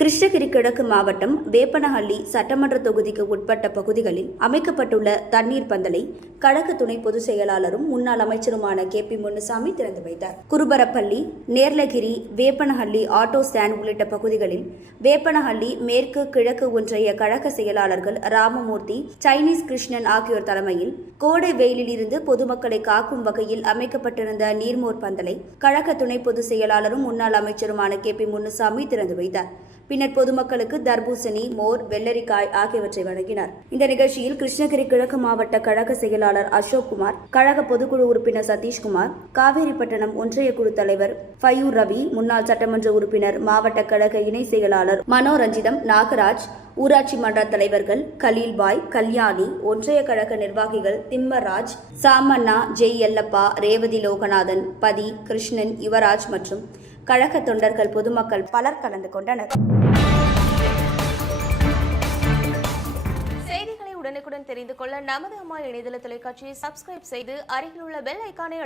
கிருஷ்ணகிரி கிழக்கு மாவட்டம் வேப்பனஹள்ளி சட்டமன்ற தொகுதிக்கு உட்பட்ட பகுதிகளில் அமைக்கப்பட்டுள்ள தண்ணீர் பந்தலை கழக துணை பொதுச் செயலாளரும் முன்னாள் அமைச்சருமான கே பி முனுசாமி திறந்து வைத்தார். குருபரப்பள்ளி நேர்லகிரி வேப்பனஹள்ளி ஆட்டோ ஸ்டாண்ட் உள்ளிட்ட பகுதிகளில் வேப்பனஹள்ளி மேற்கு கிழக்கு ஒன்றிய கழக செயலாளர்கள் ராமமூர்த்தி சைனீஸ் கிருஷ்ணன் ஆகியோர் தலைமையில் கோடை வெயிலில் இருந்து பொதுமக்களை காக்கும் வகையில் அமைக்கப்பட்டிருந்த நீர்மோர் பந்தலை கழக துணை பொதுச் செயலாளரும் முன்னாள் அமைச்சருமான கே பி முனுசாமி திறந்து வைத்தார். பின்னர் பொதுமக்களுக்கு தர்பூசணி மோர் வெள்ளரிக்காய் ஆகியவற்றை வழங்கினார். இந்த நிகழ்ச்சியில் கிருஷ்ணகிரி கிழக்கு மாவட்ட கழக செயலாளர் அசோக் குமார் கழக பொதுக்குழு உறுப்பினர் சதீஷ்குமார் காவேரிப்பட்டினம் ஒன்றிய குழு தலைவர் ஃபயூர் ரவி முன்னாள் சட்டமன்ற உறுப்பினர் மாவட்ட கழக இணை செயலாளர் மனோரஞ்சிதம் நாகராஜ் ஊராட்சி மன்ற தலைவர்கள் கலீல்பாய் கல்யாணி ஒன்றிய கழக நிர்வாகிகள் திம்மராஜ் சாமண்ணா ஜெய் எல்லப்பா ரேவதி லோகநாதன் பதி கிருஷ்ணன் யுவராஜ் மற்றும் கழக தொண்டர்கள் பொதுமக்கள் பலர் கலந்து கொண்டனர். செய்திகளை உடனுக்குடன் தெரிந்து கொள்ள நமது அம்மா இணையதள தொலைக்காட்சியை சப்ஸ்கிரைப் செய்து அருகில் உள்ள பெல் ஐக்கானை